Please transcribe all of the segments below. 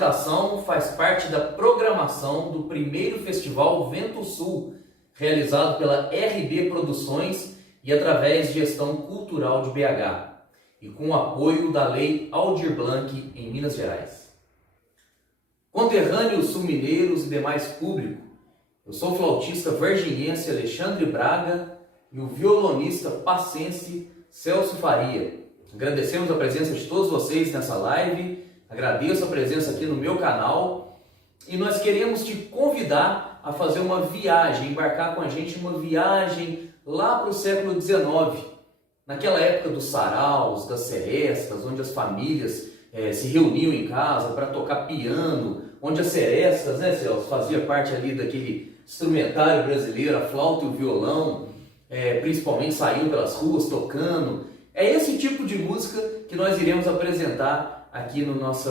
apresentação faz parte da programação do primeiro Festival Vento Sul, realizado pela RB Produções e através de Gestão Cultural de BH, e com o apoio da Lei Aldir Blanc em Minas Gerais. Conterrâneos sul-mineiros e demais público, eu sou o flautista varginhense Alexandre Braga e o violonista pacense Celso Faria. Agradecemos a presença de todos vocês nessa live, agradeço a presença aqui no meu canal e nós queremos te convidar a fazer uma viagem, embarcar com a gente em uma viagem lá para o século XIX, naquela época dos saraus, das serestas, onde as famílias se reuniam em casa para tocar piano, onde as serestas, né, Celso, fazia parte ali daquele instrumentário brasileiro, a flauta e o violão, principalmente saíam pelas ruas tocando. É esse tipo de música que nós iremos apresentar aqui no nosso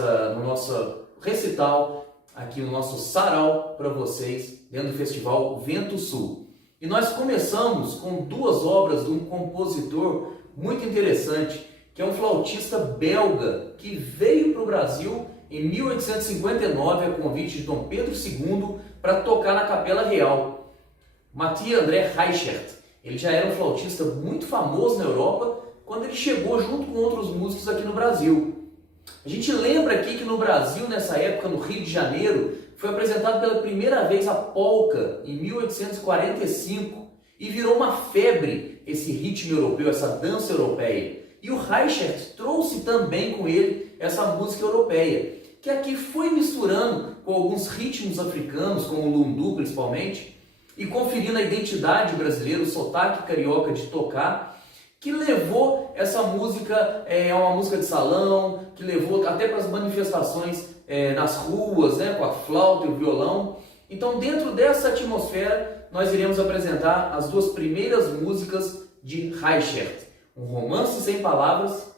recital, aqui no nosso sarau para vocês, dentro do Festival Vento Sul. E nós começamos com duas obras de um compositor muito interessante, que é um flautista belga que veio para o Brasil em 1859 a convite de Dom Pedro II para tocar na Capela Real. Mathieu André Reichert. Ele já era um flautista muito famoso na Europa quando ele chegou junto com outros músicos aqui no Brasil. A gente lembra aqui que no Brasil, nessa época, no Rio de Janeiro, foi apresentado pela primeira vez a polca em 1845 e virou uma febre esse ritmo europeu, essa dança europeia. E o Reichert trouxe também com ele essa música europeia, que aqui foi misturando com alguns ritmos africanos, como o lundu principalmente, e conferindo a identidade brasileira, o sotaque carioca de tocar, que levou essa música a uma música de salão, que levou até para as manifestações nas ruas, né, com a flauta e o violão. Então, dentro dessa atmosfera, nós iremos apresentar as duas primeiras músicas de Reichert, um romance sem palavras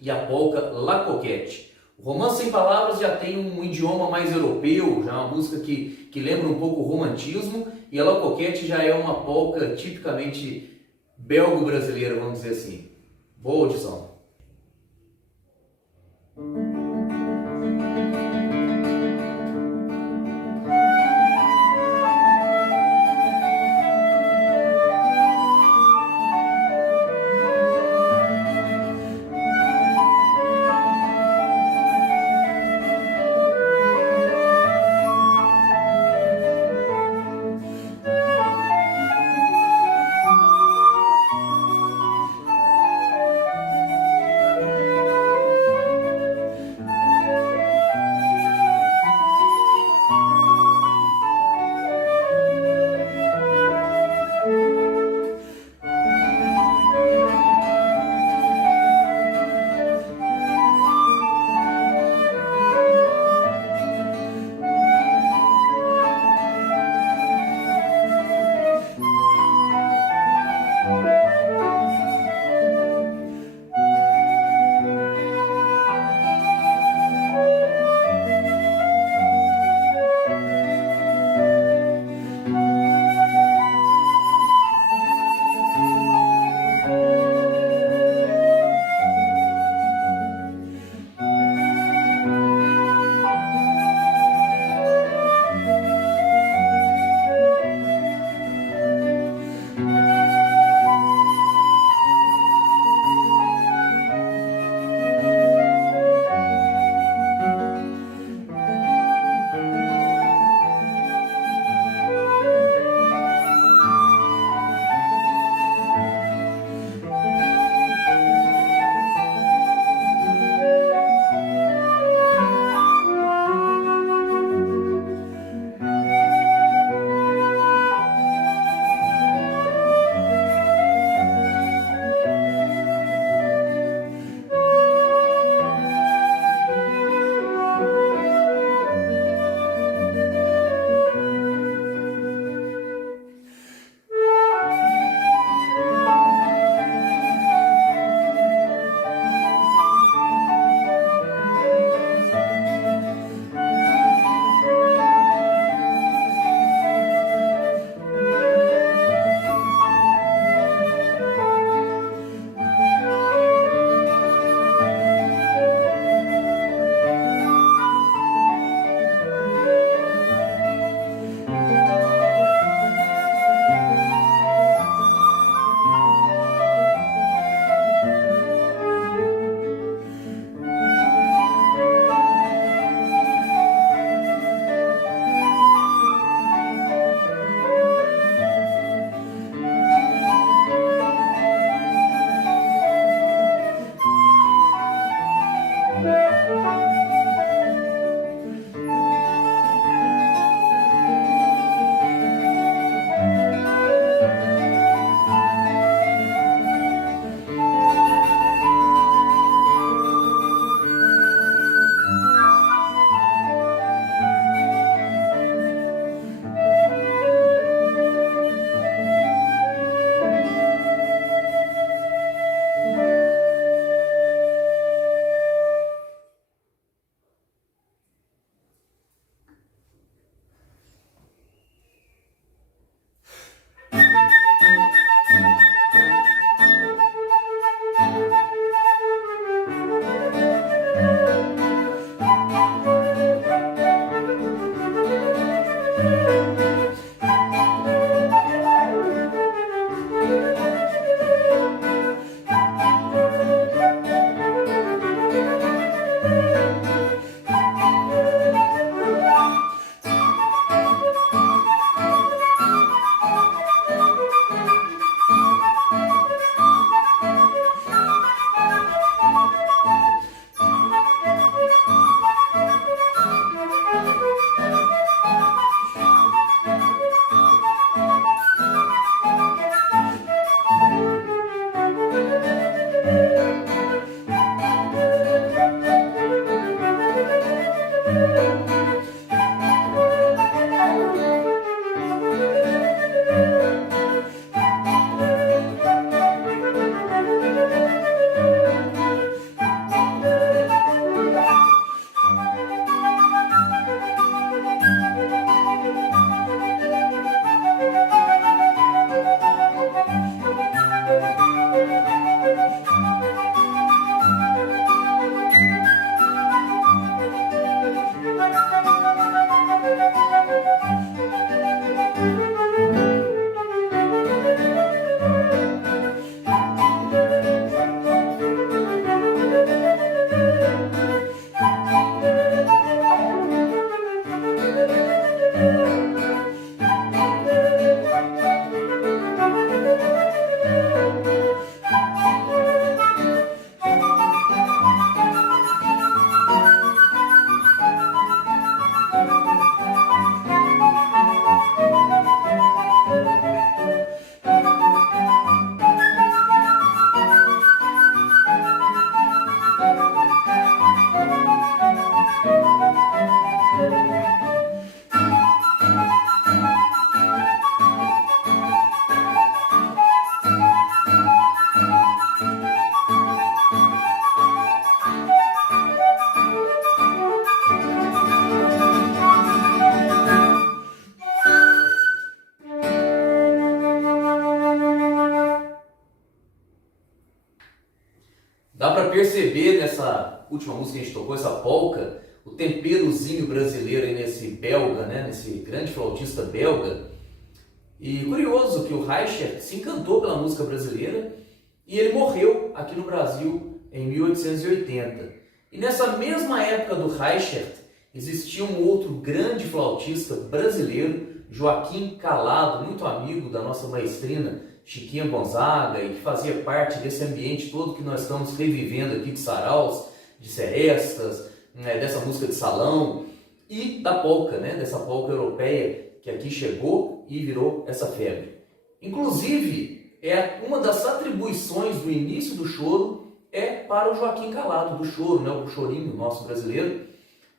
e a polca La Coquette. O romance sem palavras já tem um idioma mais europeu, já é uma música que lembra um pouco o romantismo, e a La Coquette já é uma polca tipicamente belgo-brasileira, vamos dizer assim. Boa audição. Dá para perceber nessa última música que a gente tocou, essa polca, o temperozinho brasileiro aí nesse belga, né? Nesse grande flautista belga. E curioso que o Reichert se encantou pela música brasileira e ele morreu aqui no Brasil em 1880. E nessa mesma época do Reichert, existia um outro grande flautista brasileiro, Joaquim Calado, muito amigo da nossa maestrina Chiquinha Gonzaga e que fazia parte desse ambiente todo que nós estamos revivendo aqui de saraus, de serestas, né, dessa música de salão e da polca, né, dessa polca europeia que aqui chegou e virou essa febre. Inclusive, uma das atribuições do início do choro é para o Joaquim Calado, do choro, né, o chorinho nosso brasileiro,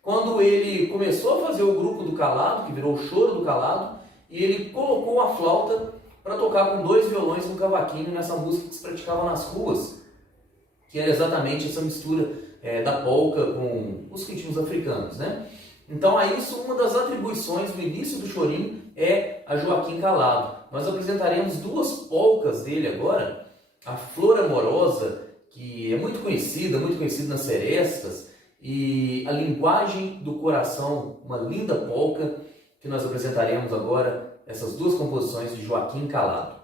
quando ele começou a fazer o grupo do Calado, que virou o Choro do Calado, e ele colocou a flauta para tocar com 2 violões no cavaquinho nessa música que se praticava nas ruas, que era exatamente essa mistura da polca com os ritmos africanos, né? Então, a isso, uma das atribuições do início do chorinho é a Joaquim Calado. Nós apresentaremos 2 polcas dele agora, a Flor Amorosa, que é muito conhecida nas serestas, e a Linguagem do Coração, uma linda polca que nós apresentaremos agora, essas 2 composições de Joaquim Calado.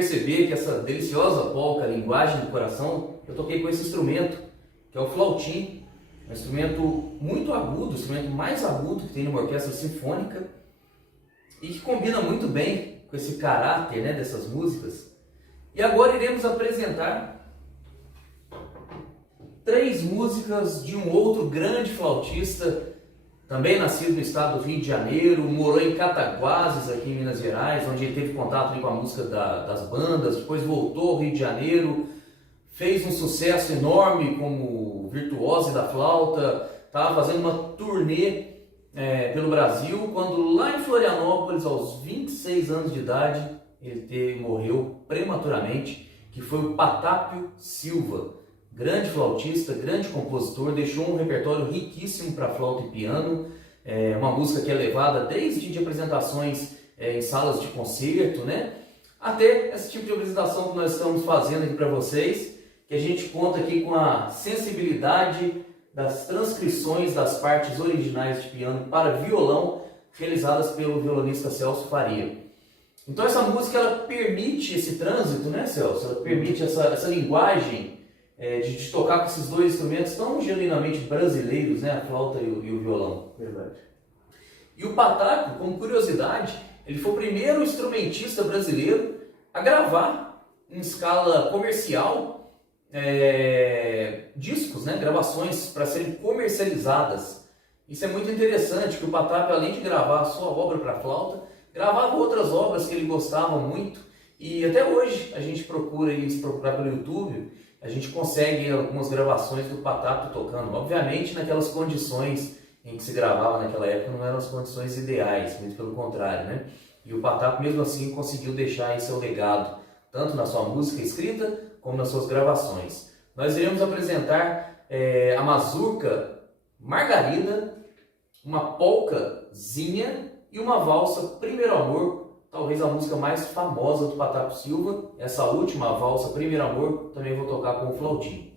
perceber que essa deliciosa polca, Linguagem do Coração, eu toquei com esse instrumento, que é o flautim, um instrumento muito agudo, o instrumento mais agudo que tem numa orquestra sinfônica e que combina muito bem com esse caráter, né, dessas músicas. E agora iremos apresentar 3 músicas de um outro grande flautista, também nascido no estado do Rio de Janeiro, morou em Cataguases, aqui em Minas Gerais, onde ele teve contato ali com a música das bandas, depois voltou ao Rio de Janeiro, fez um sucesso enorme como virtuoso da flauta, estava fazendo uma turnê pelo Brasil, quando lá em Florianópolis, aos 26 anos de idade, ele morreu prematuramente, que foi o Patápio Silva. Grande flautista, grande compositor, deixou um repertório riquíssimo para flauta e piano, uma música que é levada desde de apresentações em salas de concerto, né, até esse tipo de apresentação que nós estamos fazendo aqui para vocês, que a gente conta aqui com a sensibilidade das transcrições das partes originais de piano para violão, realizadas pelo violonista Celso Faria. Então essa música ela permite esse trânsito, né, Celso? Ela permite essa linguagem de tocar com esses 2 instrumentos tão genuinamente brasileiros, né? A flauta e o violão. Verdade. E o Patápio, como curiosidade, ele foi o primeiro instrumentista brasileiro a gravar em escala comercial discos, né? Gravações para serem comercializadas. Isso é muito interessante, que o Patápio, além de gravar a sua obra para flauta, gravava outras obras que ele gostava muito. E até hoje a gente procura pelo YouTube, a gente consegue algumas gravações do Patápio tocando. Obviamente naquelas condições em que se gravava naquela época não eram as condições ideais, muito pelo contrário, né? E o Patápio mesmo assim conseguiu deixar aí seu legado, tanto na sua música escrita como nas suas gravações. Nós iremos apresentar a mazurca Margarida, uma polcazinha e uma valsa Primeiro Amor, talvez a música mais famosa do Patápio Silva. Essa última, a valsa Primeiro Amor, também vou tocar com o flautim.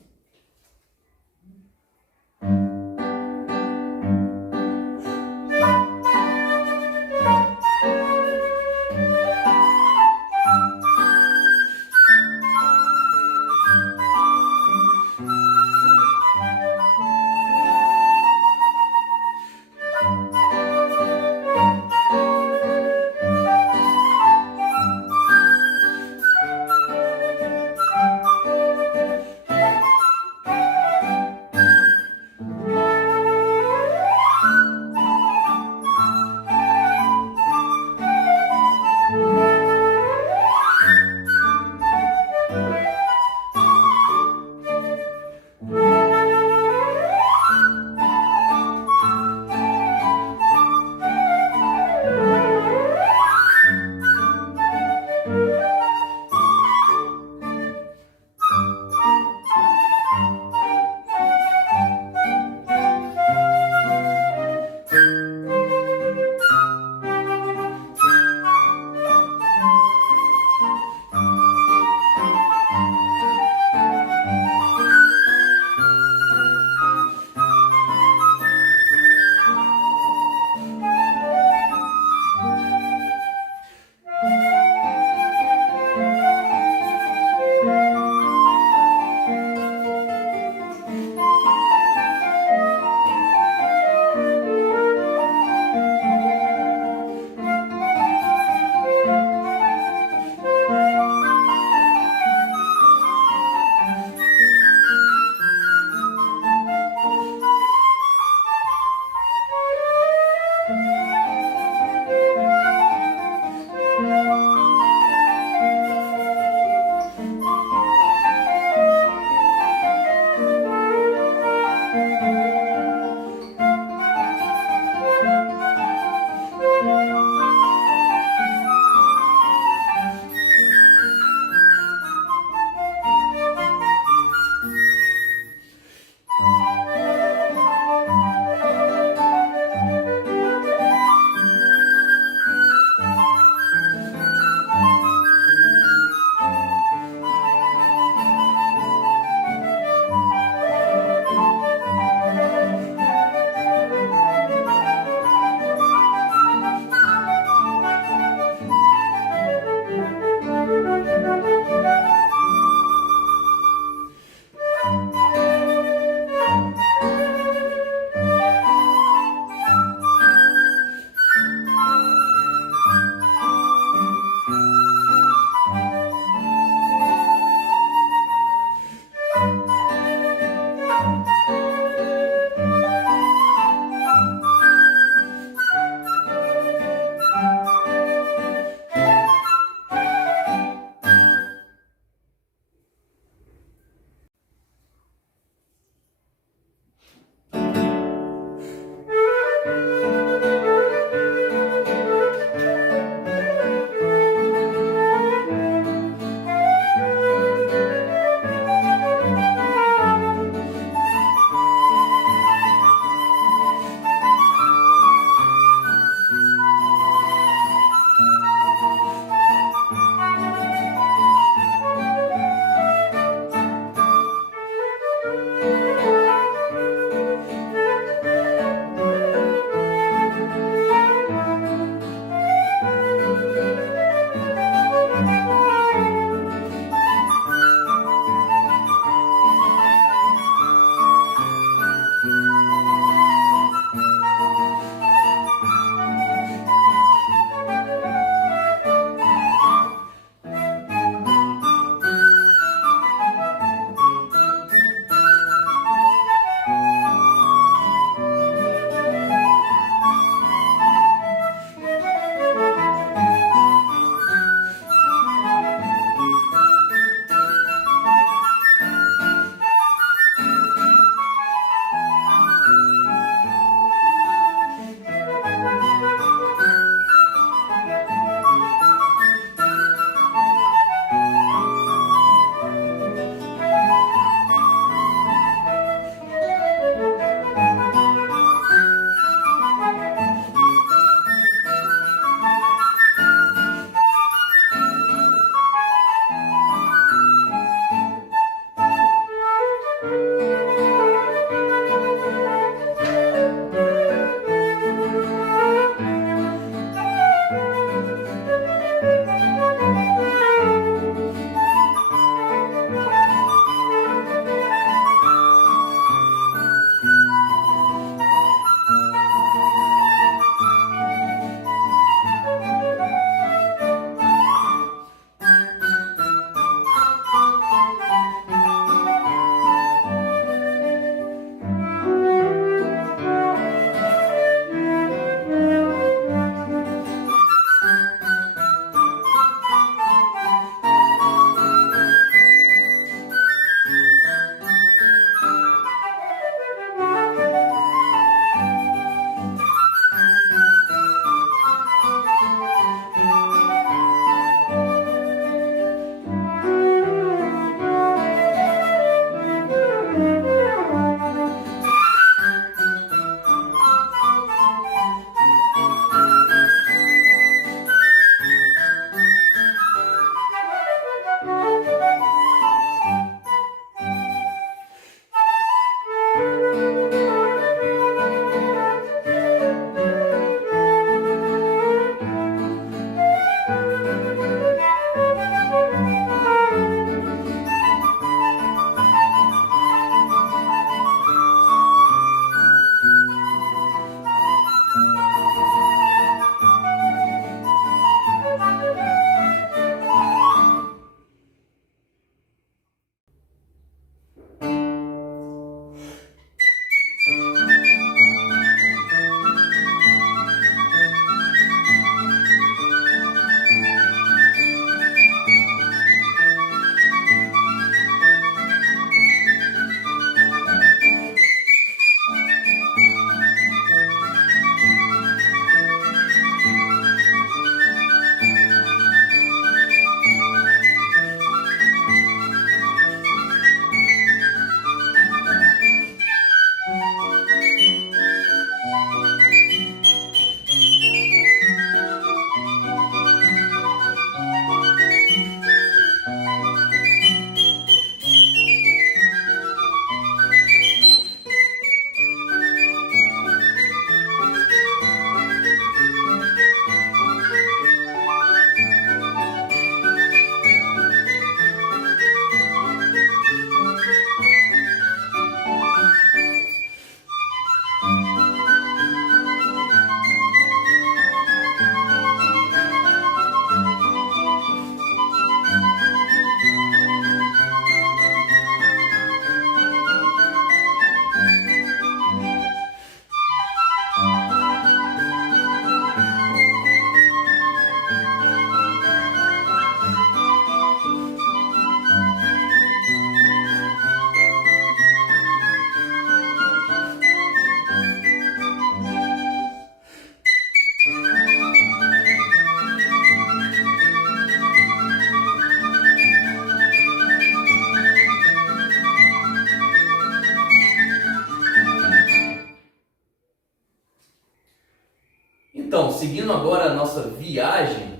seguindo agora a nossa viagem,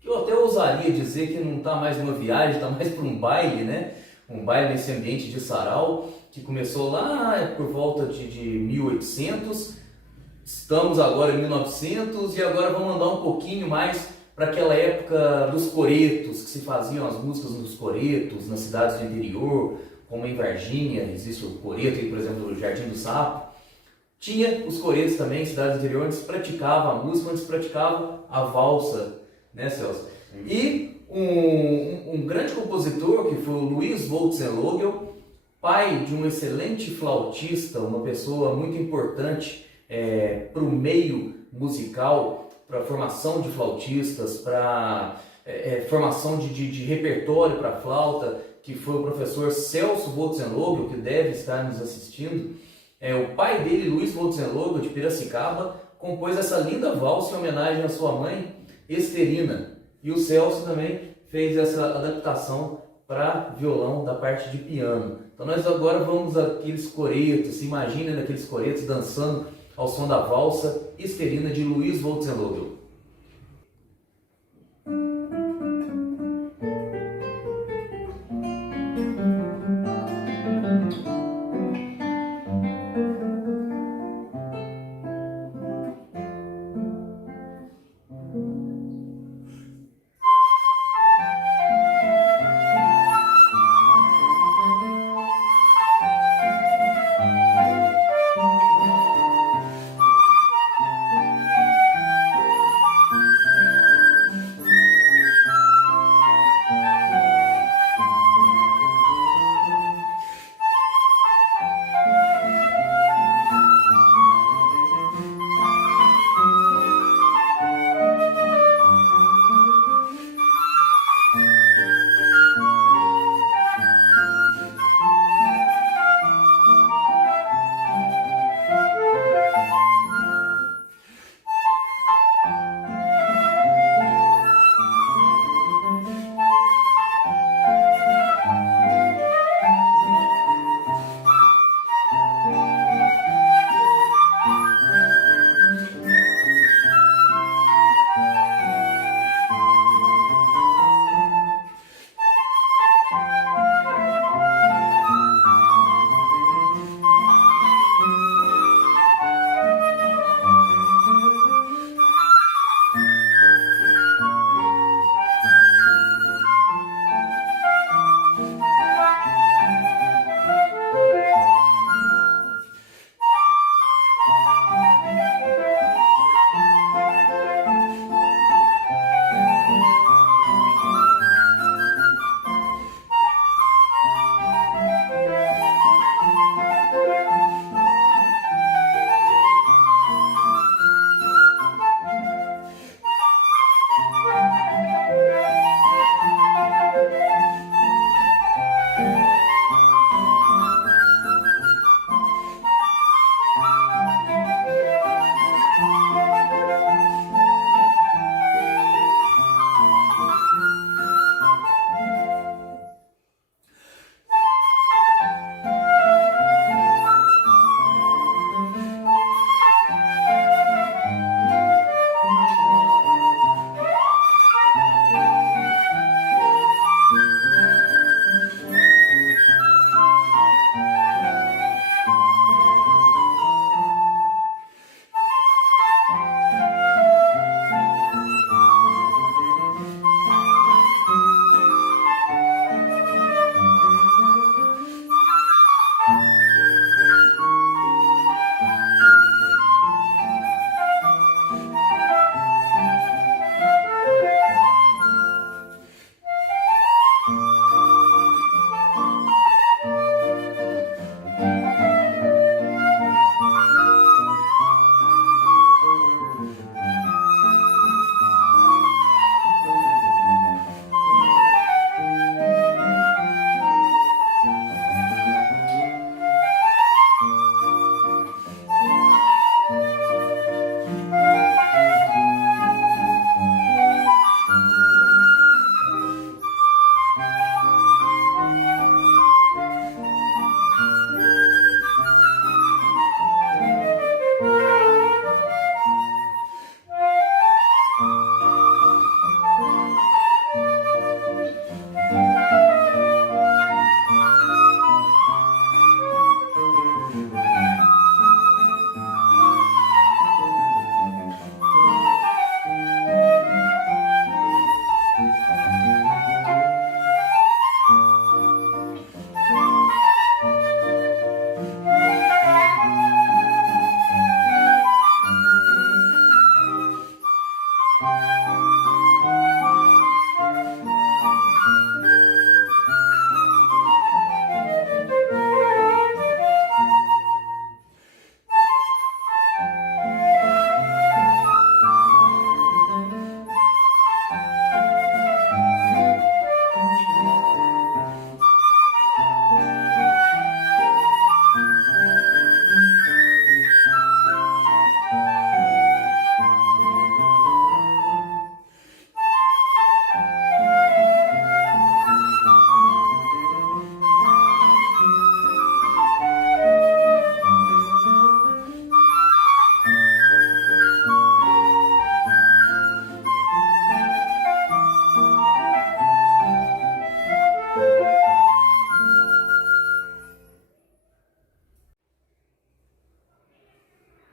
que eu até ousaria dizer que não está mais uma viagem, está mais para um baile, né? Um baile nesse ambiente de sarau, que começou lá por volta de 1800, estamos agora em 1900 e agora vamos andar um pouquinho mais para aquela época dos coretos, que se faziam as músicas nos coretos, nas cidades do interior, como em Varginha, existe o coreto, por exemplo, no Jardim do Sapo. Tinha os coretos também, cidades do interior, onde se praticava a música, onde se praticava a valsa, né, Celso? E um grande compositor, que foi o Luiz Wolzenlogel, pai de um excelente flautista, uma pessoa muito importante para o meio musical, para a formação de flautistas, para formação de repertório para flauta, que foi o professor Celso Wolzenlogel, que deve estar nos assistindo. O pai dele, Luiz Wolzenlogel, de Piracicaba, compôs essa linda valsa em homenagem à sua mãe, Esterina. E o Celso também fez essa adaptação para violão da parte de piano. Então nós agora vamos àqueles coretos, se imaginem naqueles coretos dançando ao som da valsa Esterina de Luiz Wolzenlogel.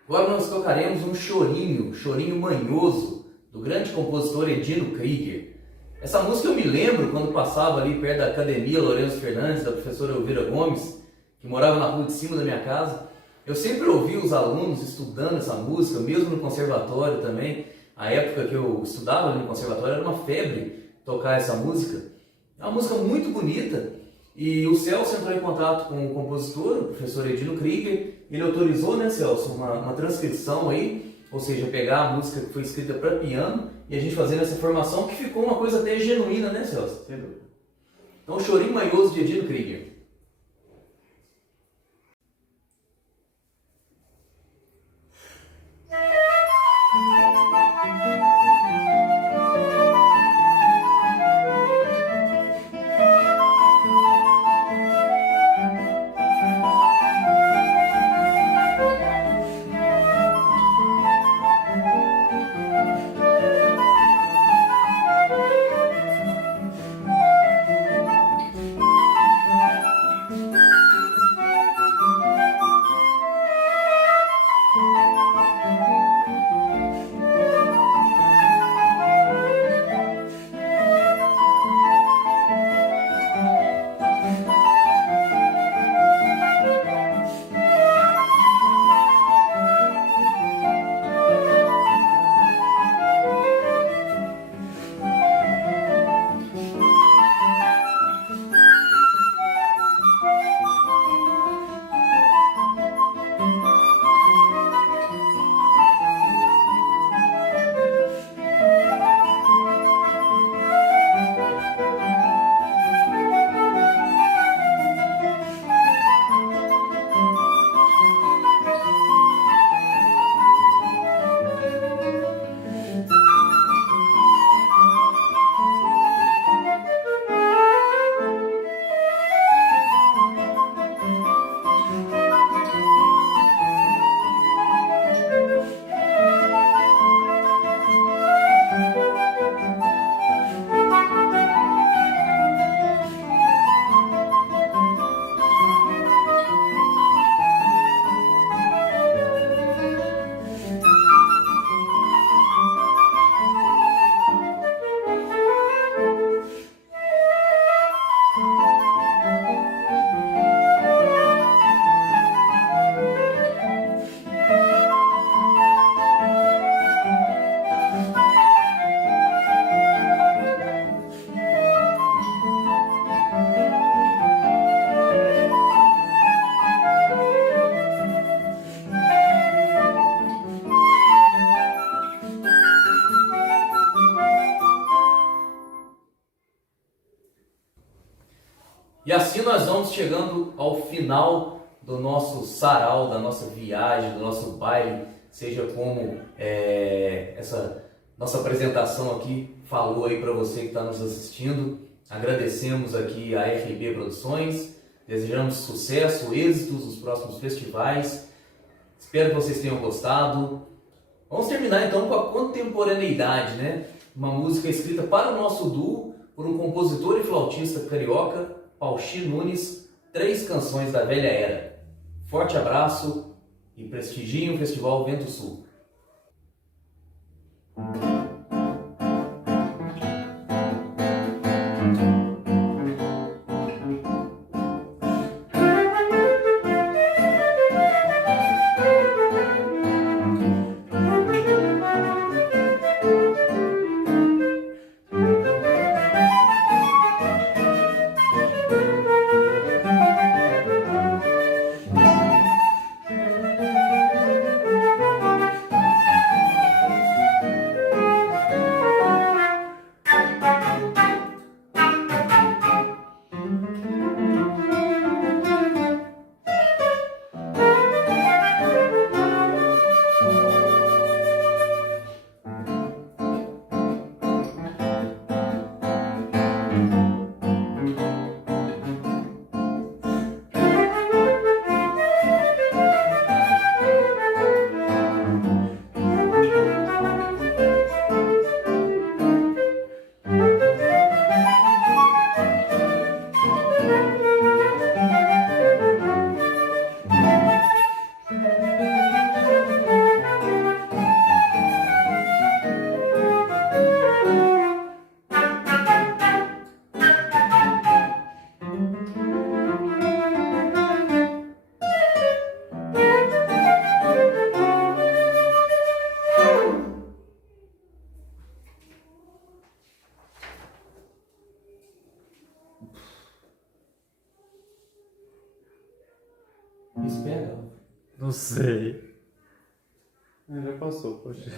Agora nós tocaremos um chorinho manhoso, do grande compositor Edino Krieger. Essa música eu me lembro quando passava ali perto da Academia Lourenço Fernandes, da professora Elvira Gomes, que morava na rua de cima da minha casa. Eu sempre ouvi os alunos estudando essa música, mesmo no conservatório também. A época que eu estudava no conservatório era uma febre tocar essa música. É uma música muito bonita. E o Celso entrou em contato com o compositor, o professor Edino Krieger. Ele autorizou, né, Celso, uma transcrição aí, ou seja, pegar a música que foi escrita para piano e a gente fazendo essa formação que ficou uma coisa até genuína, né, Celso? Sem dúvida. Então, o Chorinho Manhoso de Edino Krieger. E assim nós vamos chegando ao final do nosso sarau, da nossa viagem, do nosso baile, seja como essa nossa apresentação aqui falou aí para você que está nos assistindo. Agradecemos aqui a RB Produções, desejamos sucesso, êxitos nos próximos festivais. Espero que vocês tenham gostado. Vamos terminar então com a Contemporaneidade, né? Uma música escrita para o nosso duo por um compositor e flautista carioca, Pauxi Nunes, 3 canções da velha era. Forte abraço e prestigiem o Festival Vento Sul. Isso pega? Não sei. Já passou, poxa.